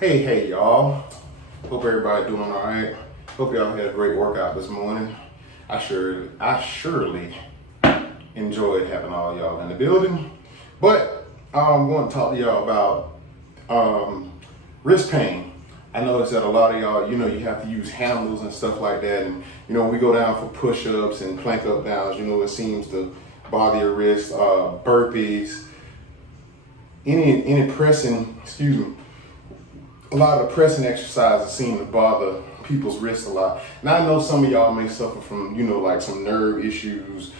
Hey y'all. Hope everybody doing all right. Hope y'all had a great workout this morning. I surely enjoyed having all y'all in the building. But I'm going to talk to y'all about wrist pain. I noticed that a lot of y'all, you have to use handles and stuff like that. And, we go down for push-ups and plank up downs, it seems to bother your wrist, burpees, any pressing, a lot of the pressing exercises seem to bother people's wrists a lot. Now I know some of y'all may suffer from, like some nerve issues,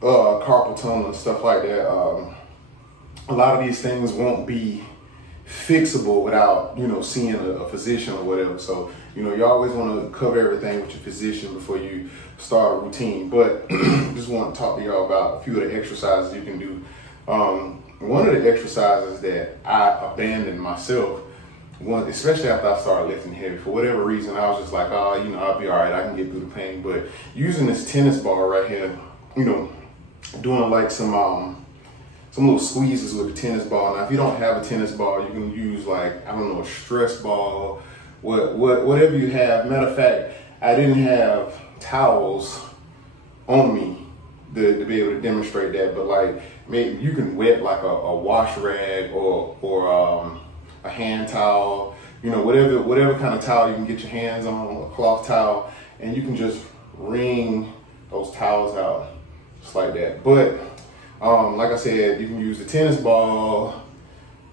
carpal tunnel and stuff like that. A lot of these things won't be fixable without, seeing a physician or whatever. So, you always want to cover everything with your physician before you start a routine. But just want to talk to y'all about a few of the exercises you can do. One of the exercises that I abandoned myself, especially after I started lifting heavy, for whatever reason, I was just like, I'll be all right, I can get through the pain. But using this tennis ball right here, doing like some little squeezes with the tennis ball. Now, if you don't have a tennis ball, you can use like, a stress ball, whatever you have. Matter of fact, I didn't have towels on me to be able to demonstrate that, but like maybe you can wet like a wash rag or a hand towel, whatever kind of towel you can get your hands on, a cloth towel, and you can just wring those towels out just like that. But like I said, you can use the tennis ball.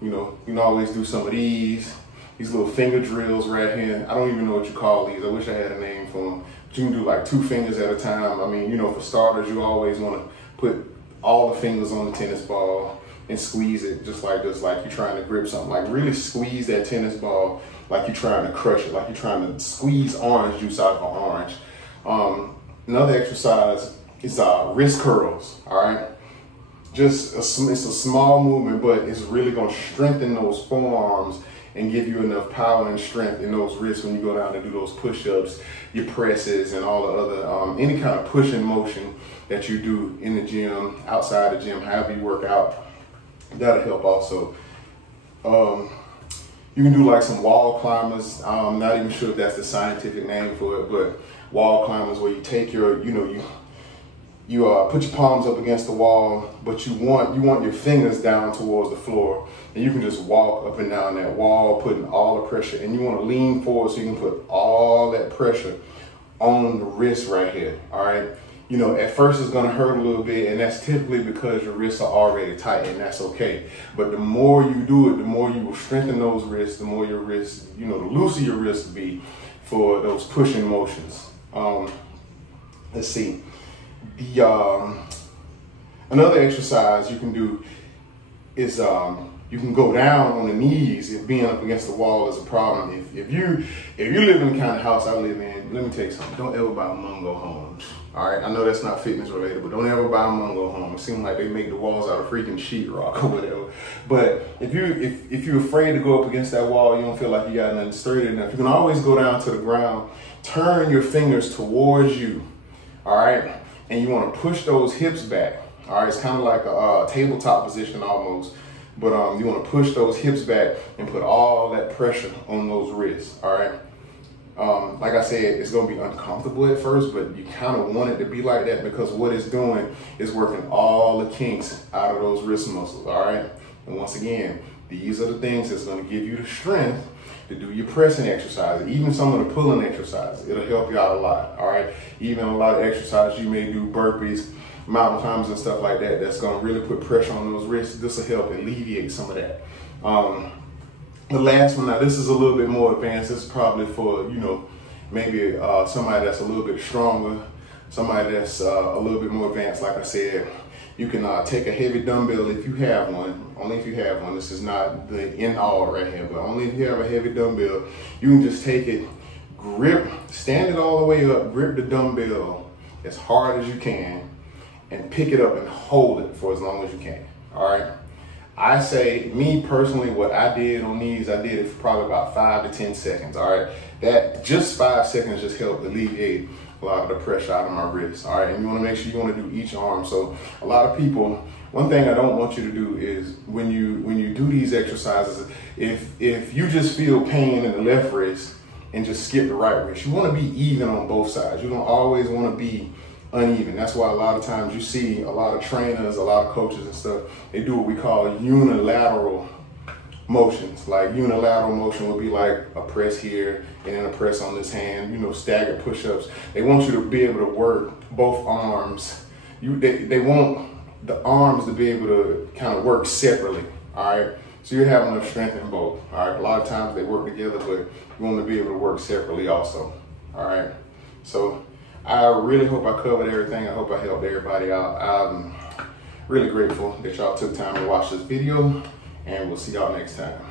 You can always do some of these little finger drills right here. I don't even know what you call these. I wish I had a name for them. But you can do like 2 fingers at a time. I mean, for starters, you always want to put all the fingers on the tennis ball and squeeze it just like this, like you're trying to grip something. Like really squeeze that tennis ball like you're trying to crush it, like you're trying to squeeze orange juice out of an orange. Another exercise is wrist curls, all right? It's a small movement, but it's really gonna strengthen those forearms and give you enough power and strength in those wrists when you go down and do those push-ups, your presses, and all the other, any kind of pushing motion that you do in the gym, outside the gym, however you work out. That'll help also. You can do like some wall climbers. I'm not even sure if that's the scientific name for it, but wall climbers where you take your, you put your palms up against the wall, but you want your fingers down towards the floor, and you can just walk up and down that wall, putting all the pressure, and you want to lean forward so you can put all that pressure on the wrist right here, all right? At first it's gonna hurt a little bit, and that's typically because your wrists are already tight, and that's okay. But the more you do it, the more you will strengthen those wrists, the more your wrists, the looser your wrists will be for those pushing motions. Let's see. Another exercise you can do is you can go down on the knees if being up against the wall is a problem. If you live in the kind of house I live in, let me tell you something, don't ever buy Mungo homes. All right, I know that's not fitness related, but don't ever buy a Mungo home. It seems like they make the walls out of freaking sheetrock or whatever. But if you're afraid to go up against that wall, you don't feel like you got nothing sturdy enough, you can always go down to the ground, turn your fingers towards you, all right? And you want to push those hips back, all right? It's kind of like a tabletop position almost, but you want to push those hips back and put all that pressure on those wrists, all right? Like I said, it's going to be uncomfortable at first, but you kind of want it to be like that because what it's doing is working all the kinks out of those wrist muscles, all right? And once again, these are the things that's going to give you the strength to do your pressing exercises, even some of the pulling exercises. It'll help you out a lot, all right? Even a lot of exercises, you may do burpees, mountain climbs and stuff like that, that's going to really put pressure on those wrists. This will help alleviate some of that. The last one, now this is a little bit more advanced. This is probably for, maybe somebody that's a little bit stronger, somebody that's a little bit more advanced. Like I said, you can take a heavy dumbbell if you have one, only if you have one. This is not the end all right here, but only if you have a heavy dumbbell. You can just take it, stand it all the way up, grip the dumbbell as hard as you can, and pick it up and hold it for as long as you can, all right? I say, me personally, what I did on these, I did it for probably about 5 to 10 seconds, all right? That just 5 seconds just helped alleviate a lot of the pressure out of my wrist, all right? And you wanna make sure you wanna do each arm. So a lot of people One thing I don't want you to do is when you do these exercises, if you just feel pain in the left wrist and just skip the right wrist, you want to be even on both sides. You don't always want to be uneven. That's why a lot of times you see a lot of trainers, a lot of coaches and stuff, they do what we call unilateral motions. Like unilateral motion would be like a press here and then a press on this hand, you know, staggered push-ups. They want you to be able to work both arms. They want the arms to be able to kind of work separately, all right? So you have enough strength in both, all right? A lot of times they work together, but you want to be able to work separately also, all right? So I really hope I covered everything. I hope I helped everybody out. I'm really grateful that y'all took time to watch this video, and we'll see y'all next time.